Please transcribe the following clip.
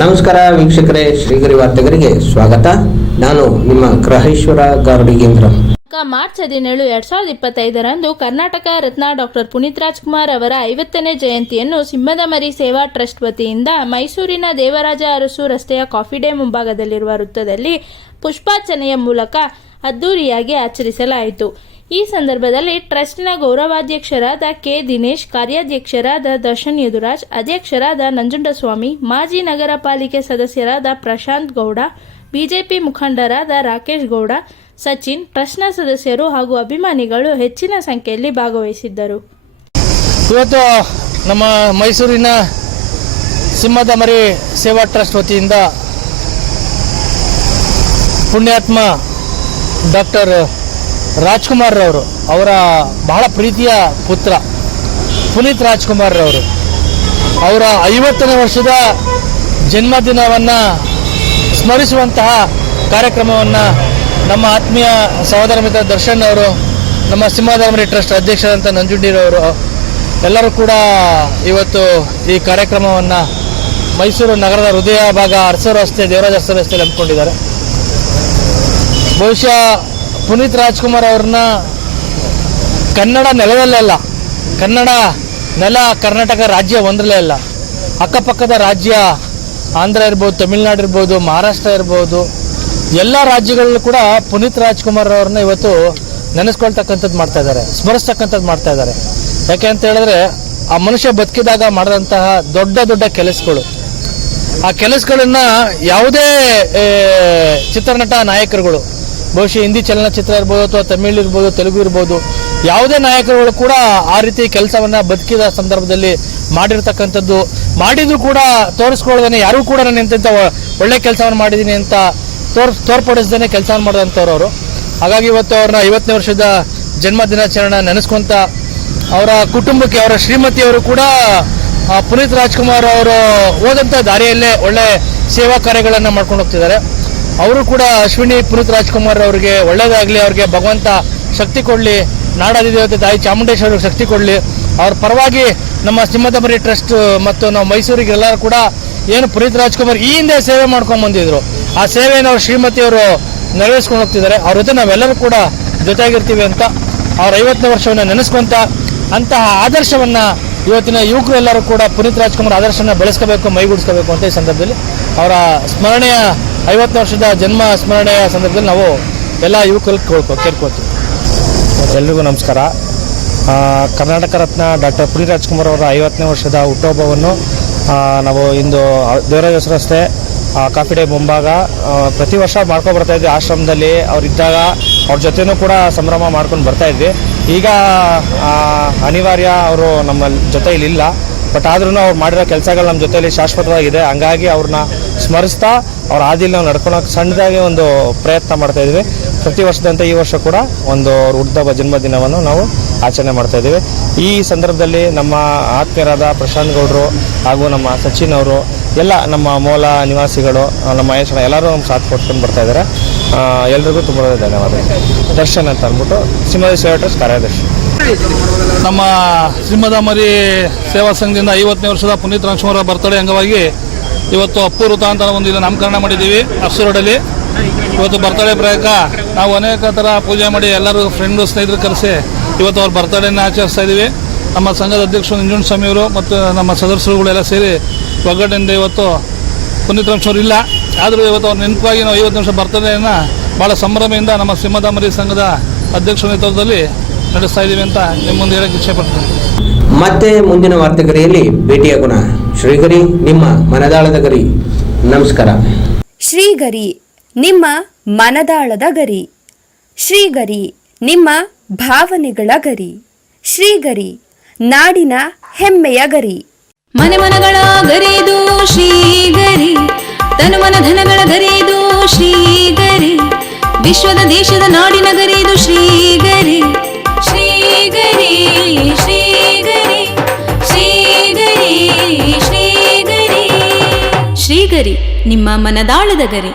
ನಮಸ್ಕಾರ ವೀಕ್ಷಕರೇ, ಶ್ರೀಗರಿ ವಾರ್ತೆಗರಿಗೆ ಸ್ವಾಗತ. ನಾನು ನಿಮ್ಮ ಗ್ರಹೇಶ್ವರ ಗಾರ್ಡಿಗೇಂದ್ರ ಮಾರ್ಚ್ ಹದಿನೇಳು, ಎರಡ್ ಸಾವಿರದ ಇಪ್ಪತ್ತೈದರಂದು ಕರ್ನಾಟಕ ರತ್ನ ಡಾಕ್ಟರ್ ಪುನೀತ್ ರಾಜ್ಕುಮಾರ್ ಅವರ ಐವತ್ತನೇ ಜಯಂತಿಯನ್ನು ಸಿಂಹದ ಮರಿ ಸೇವಾ ಟ್ರಸ್ಟ್ ವತಿಯಿಂದ ಮೈಸೂರಿನ ದೇವರಾಜ ಅರಸು ರಸ್ತೆಯ ಕಾಫಿ ಡೇ ಮುಂಭಾಗದಲ್ಲಿರುವ ವೃತ್ತದಲ್ಲಿ ಪುಷ್ಪಾರ್ಚನೆಯ ಮೂಲಕ ಅದ್ದೂರಿಯಾಗಿ ಆಚರಿಸಲಾಯಿತು. ಈ ಸಂದರ್ಭದಲ್ಲಿ ಟ್ರಸ್ಟ್ನ ಗೌರವಾಧ್ಯಕ್ಷರಾದ ಕೆ ದಿನೇಶ್, ಕಾರ್ಯಾಧ್ಯಕ್ಷರಾದ ದರ್ಶನ್ ಯದುರಾಜ್, ಅಧ್ಯಕ್ಷರಾದ ನಂಜುಂಡಸ್ವಾಮಿ, ಮಾಜಿ ನಗರ ಪಾಲಿಕೆ ಸದಸ್ಯರಾದ ಪ್ರಶಾಂತ್ ಗೌಡ, ಬಿಜೆಪಿ ಮುಖಂಡರಾದ ರಾಕೇಶ್ ಗೌಡ, ಸಚಿನ್, ಟ್ರಸ್ಟ್ನ ಸದಸ್ಯರು ಹಾಗೂ ಅಭಿಮಾನಿಗಳು ಹೆಚ್ಚಿನ ಸಂಖ್ಯೆಯಲ್ಲಿ ಭಾಗವಹಿಸಿದ್ದರು. ಇವತ್ತು ನಮ್ಮ ಮೈಸೂರಿನ ಸಿಂಹದ ಮರಿ ಸೇವಾ ಟ್ರಸ್ಟ್ ವತಿಯಿಂದ ಪುಣ್ಯಾತ್ಮ ಡಾಕ್ಟರ್ ರಾಜ್ಕುಮಾರ್ ರವರು ಅವರ ಬಹಳ ಪ್ರೀತಿಯ ಪುತ್ರ ಪುನೀತ್ ರಾಜ್ಕುಮಾರ್ ರವರು ಅವರ ಐವತ್ತನೇ ವರ್ಷದ ಜನ್ಮದಿನವನ್ನು ಸ್ಮರಿಸುವಂತಹ ಕಾರ್ಯಕ್ರಮವನ್ನು ನಮ್ಮ ಆತ್ಮೀಯ ಸಹೋದರ ಮಿತ್ರ ದರ್ಶನ್ ಅವರು, ನಮ್ಮ ಸಿಂಹಧಾಮರಿ ಟ್ರಸ್ಟ್ ಅಧ್ಯಕ್ಷರಂತ ನಂಜುಂಡಿರವರು ಎಲ್ಲರೂ ಕೂಡ ಇವತ್ತು ಈ ಕಾರ್ಯಕ್ರಮವನ್ನು ಮೈಸೂರು ನಗರದ ಹೃದಯ ಭಾಗ ಅರಸರ ರಸ್ತೆ, ದೇವರಾಜ ಅರಸು ರಸ್ತೆಯಲ್ಲಿ ಹಮ್ಮಿಕೊಂಡಿದ್ದಾರೆ. ಬಹುಶಃ ಪುನೀತ್ ರಾಜ್ಕುಮಾರ್ ಅವ್ರನ್ನ ಕನ್ನಡ ನೆಲದಲ್ಲೇ ಅಲ್ಲ, ಕನ್ನಡ ನೆಲ ಕರ್ನಾಟಕ ರಾಜ್ಯ ಒಂದರಲ್ಲೇ ಅಲ್ಲ. ಅಕ್ಕಪಕ್ಕದ ರಾಜ್ಯ ಆಂಧ್ರ ಇರ್ಬೋದು, ತಮಿಳ್ನಾಡು ಇರ್ಬೋದು, ಮಹಾರಾಷ್ಟ್ರ ಇರ್ಬೋದು, ಎಲ್ಲ ರಾಜ್ಯಗಳಲ್ಲೂ ಕೂಡ ಪುನೀತ್ ರಾಜ್ಕುಮಾರ್ ಅವ್ರನ್ನ ಇವತ್ತು ನೆನೆಸ್ಕೊಳ್ತಕ್ಕಂಥದ್ದು ಮಾಡ್ತಾ ಇದ್ದಾರೆ, ಸ್ಮರಿಸ್ತಕ್ಕಂಥದ್ದು ಮಾಡ್ತಾ ಇದ್ದಾರೆ. ಯಾಕೆ ಅಂತ ಹೇಳಿದ್ರೆ, ಆ ಮನುಷ್ಯ ಬದುಕಿದಾಗ ಮಾಡಿದಂತಹ ದೊಡ್ಡ ದೊಡ್ಡ ಕೆಲಸಗಳು. ಆ ಕೆಲಸಗಳನ್ನ ಯಾವುದೇ ಚಿತ್ರನಟ ನಾಯಕರುಗಳು ಬಹುಶಃ ಹಿಂದಿ ಚಲನಚಿತ್ರ ಇರ್ಬೋದು ಅಥವಾ ತಮಿಳು ಇರ್ಬೋದು, ತೆಲುಗು ಇರ್ಬೋದು, ಯಾವುದೇ ನಾಯಕರುಗಳು ಕೂಡ ಆ ರೀತಿ ಕೆಲಸವನ್ನ ಬದುಕಿದ ಸಂದರ್ಭದಲ್ಲಿ ಮಾಡಿರ್ತಕ್ಕಂಥದ್ದು. ಮಾಡಿದ್ರು ಕೂಡ ತೋರಿಸ್ಕೊಳ್ಳೋದನ್ನ ಯಾರೂ ಕೂಡ ನಾನು ಇಂಥ ಒಳ್ಳೆ ಕೆಲಸವನ್ನು ಮಾಡಿದ್ದೀನಿ ಅಂತ ತೋರ್ ತೋರ್ಪಡಿಸ್ದೇ ಕೆಲಸವನ್ನು ಮಾಡಿದಂಥವ್ರು ಅವರು. ಹಾಗಾಗಿ ಇವತ್ತು ಅವ್ರನ್ನ ಐವತ್ತನೇ ವರ್ಷದ ಜನ್ಮ ದಿನಾಚರಣೆ ನೆನೆಸ್ಕೊಂತ ಅವರ ಕುಟುಂಬಕ್ಕೆ ಅವರ ಶ್ರೀಮತಿಯವರು ಕೂಡ ಪುನೀತ್ ರಾಜ್ಕುಮಾರ್ ಅವರು ಹೋದಂಥ ದಾರಿಯಲ್ಲೇ ಒಳ್ಳೆ ಸೇವಾ ಕಾರ್ಯಗಳನ್ನು ಮಾಡ್ಕೊಂಡು ಹೋಗ್ತಿದ್ದಾರೆ. ಅವರು ಕೂಡ ಅಶ್ವಿನಿ ಪುನೀತ್ ರಾಜ್ಕುಮಾರ್ ಅವರಿಗೆ ಒಳ್ಳೇದಾಗಲಿ, ಅವ್ರಿಗೆ ಭಗವಂತ ಶಕ್ತಿ ಕೊಡಲಿ, ನಾಡಾದಿದೇವತೆ ತಾಯಿ ಚಾಮುಂಡೇಶ್ವರ ಶಕ್ತಿ ಕೊಡಲಿ. ಅವ್ರ ಪರವಾಗಿ ನಮ್ಮ ಸಿಂಹದಮರಿ ಟ್ರಸ್ಟ್ ಮತ್ತು ನಾವು ಮೈಸೂರಿಗೆ ಎಲ್ಲರೂ ಕೂಡ ಏನು ಪುನೀತ್ ರಾಜ್ಕುಮಾರ್ ಈ ಹಿಂದೆ ಸೇವೆ ಮಾಡ್ಕೊಂಡು ಬಂದಿದ್ರು. ಆ ಸೇವೆಯನ್ನು ಅವ್ರ ಶ್ರೀಮತಿಯವರು ನೆರವೇರಿಸ್ಕೊಂಡು ಹೋಗ್ತಿದ್ದಾರೆ. ಅವ್ರ ಜೊತೆ ನಾವೆಲ್ಲರೂ ಕೂಡ ಜೊತೆಯಾಗಿರ್ತೀವಿ ಅಂತ ಅವ್ರ ಐವತ್ತನೇ ವರ್ಷವನ್ನು ನೆನೆಸ್ಕೊಂತ ಅಂತಹ ಆದರ್ಶವನ್ನು ಇವತ್ತಿನ ಯುವಕರು ಎಲ್ಲರೂ ಕೂಡ ಪುನೀತ್ ರಾಜ್ಕುಮಾರ್ ಆದರ್ಶನ ಬೆಳೆಸ್ಕೋಬೇಕು, ಮೈಗೂಡಿಸ್ಕೋಬೇಕು ಅಂತ ಈ ಸಂದರ್ಭದಲ್ಲಿ ಅವರ ಸ್ಮರಣೆಯ ಐವತ್ತನೇ ವರ್ಷದ ಜನ್ಮ ಸ್ಮರಣೆಯ ಸಂದರ್ಭದಲ್ಲಿ ನಾವು ಎಲ್ಲ ಯುವಕರು ಕೇಳ್ಕೊ, ಕೇಳ್ಕೊಳ್ತೀವಿ. ಎಲ್ರಿಗೂ ನಮಸ್ಕಾರ. ಕರ್ನಾಟಕ ರತ್ನ ಡಾಕ್ಟರ್ ಪುನೀತ್ ರಾಜ್ಕುಮಾರ್ ಅವರ ಐವತ್ತನೇ ವರ್ಷದ ಹುಟ್ಟುಹಬ್ಬವನ್ನು ನಾವು ಇಂದು ದೇವರಾಜ ರಸ್ತೆ ಕಾಫಿ ಡೇ ಮುಂಭಾಗ ಪ್ರತಿ ವರ್ಷ ಮಾಡ್ಕೊಂಡು ಬರ್ತಾ ಇದ್ವಿ. ಆಶ್ರಮದಲ್ಲಿ ಅವರಿದ್ದಾಗ ಅವ್ರ ಜೊತೆನೂ ಕೂಡ ಸಂಭ್ರಮ ಮಾಡ್ಕೊಂಡು ಬರ್ತಾ ಇದ್ವಿ. ಈಗ ಅನಿವಾರ್ಯ ಅವರು ನಮ್ಮ ಜೊತೆ ಇಲ್ಲ. ಬಟ್ ಆದ್ರೂ ಅವ್ರು ಮಾಡಿರೋ ಕೆಲಸಗಳು ನಮ್ಮ ಜೊತೆಯಲ್ಲಿ ಶಾಶ್ವತವಾಗಿದೆ. ಹಂಗಾಗಿ ಅವ್ರನ್ನ ಸ್ಮರಿಸ್ತಾ ಅವ್ರ ಹಾದಿಲಿ ನಾವು ನಡ್ಕೊಳಕ್ಕೆ ಸಣ್ಣದಾಗಿ ಒಂದು ಪ್ರಯತ್ನ ಮಾಡ್ತಾ ಪ್ರತಿ ವರ್ಷದಂತೆ ಈ ವರ್ಷ ಕೂಡ ಒಂದು ಅವ್ರ ಹುಟ್ಟಿದ ಜನ್ಮದಿನವನ್ನು ನಾವು ಆಚರಣೆ ಮಾಡ್ತಾ ಇದ್ದೀವಿ ಈ ಸಂದರ್ಭದಲ್ಲಿ ನಮ್ಮ ಆತ್ಮೀಯರಾದ ಪ್ರಶಾಂತ್ ಗೌಡರು ಹಾಗೂ ನಮ್ಮ ಸಚಿನ್ ಅವರು, ಎಲ್ಲ ನಮ್ಮ ಮೂಲ ನಿವಾಸಿಗಳು, ನಮ್ಮ ಮಹೇಶ್ವರ ಎಲ್ಲರೂ ನಮ್ಮ ಸಾಥ್ ಕೊಟ್ಕೊಂಡು ಬರ್ತಾ ಇದ್ದಾರೆ. ಎಲ್ರಿಗೂ ತುಂಬ ಧನ್ಯವಾದ ದರ್ಶನ್ ಅಂತ ಅಂದ್ಬಿಟ್ಟು ಸಿಂಹದ ಸೇವಾ ಕಾರ್ಯದರ್ಶಿ. ನಮ್ಮ ಸಿಂಹದ ಮರಿ ಸೇವಾ ಸಂಘದಿಂದ ಐವತ್ತನೇ ವರ್ಷದ ಪುನೀತ್ ರಾಜ್ಕುಮಾರ್ ಬರ್ತಡೇ ಅಂಗವಾಗಿ ಇವತ್ತು ಅಪ್ಪೂರುತ ಅಂತ ಒಂದು ಇದು ನಾಮಕರಣ ಮಾಡಿದ್ದೀವಿ ಅರ್ಸು ರೋಡಲ್ಲಿ ಇವತ್ತು ಬರ್ತಡೇ ಪ್ರಯುಕ್ತ ನಾವು ಅನೇಕ ಥರ ಪೂಜೆ ಮಾಡಿ ಎಲ್ಲರೂ ಫ್ರೆಂಡು ಸ್ನೇಹಿತರು ಕರೆಸಿ ಇವತ್ತು ಅವ್ರ ಬರ್ತಡೇನ ಆಚರಿಸ್ತಾ ಇದ್ದೀವಿ. ನಮ್ಮ ಸಂಘದ ಅಧ್ಯಕ್ಷರು ನಂಜುಂಡ ಸ್ವಾಮಿಯವರು ಮತ್ತು ನಮ್ಮ ಸದಸ್ಯರುಗಳೆಲ್ಲ ಸೇರಿ ಒಗ್ಗಟ್ಟಿನಿಂದ ಇವತ್ತು ಪುನೀತ್ ರಾಜ್ಕುಮಾರ್ ಇಲ್ಲ. ಆದರೂ ಇವತ್ತು ಅವ್ರ ನೆನಪಾಗಿ ನಾವು ಐವತ್ತು ನಿಮಿಷ ಬರ್ತಡೇನ ಭಾಳ ಸಂಭ್ರಮೆಯಿಂದ ನಮ್ಮ ಸಿಂಹದಾಮರಿ ಸಂಘದ ಅಧ್ಯಕ್ಷರ ನೇತೃತ್ವದಲ್ಲಿ ನಡೆಸ್ತಾ ಇದ್ದೀವಿ ಅಂತ ನಿಮ್ಮ ಮುಂದೆ ಹೇಳಕ್ಕೆ ಇಚ್ಛೆಪಡ್ತೀನಿ ಮತ್ತೆ ಮುಂದಿನ ವಾರ್ತೆಗರಿಯಲ್ಲಿ ಭೇಟಿಯಾಗೋಣ ಶ್ರೀಗರಿ ನಿಮ್ಮ ಮನದಾಳದ ಗರಿ. ನಮಸ್ಕಾರ. ಶ್ರೀಗರಿ ನಿಮ್ಮ ಮನದಾಳದ ಗರಿ. ಶ್ರೀಗರಿ ನಿಮ್ಮ ಭಾವನೆಗಳ ಗರಿ. ಶ್ರೀಗರಿ ನಾಡಿನ ಹೆಮ್ಮೆಯ ಗರಿ. ಮನೆ ಮನಗಳ ಗರಿದು ಶ್ರೀಗರಿ ತನು ಮನ ಧನಗಳ ಗರಿದು ಶ್ರೀಗರಿ ವಿಶ್ವದ ದೇಶದ ನಾಡಿನ ಗರಿದು ಶ್ರೀಗರಿ ಶ್ರೀಗರಿ ನಿಮ್ಮ ಮನದಾಳದ ಗರಿ.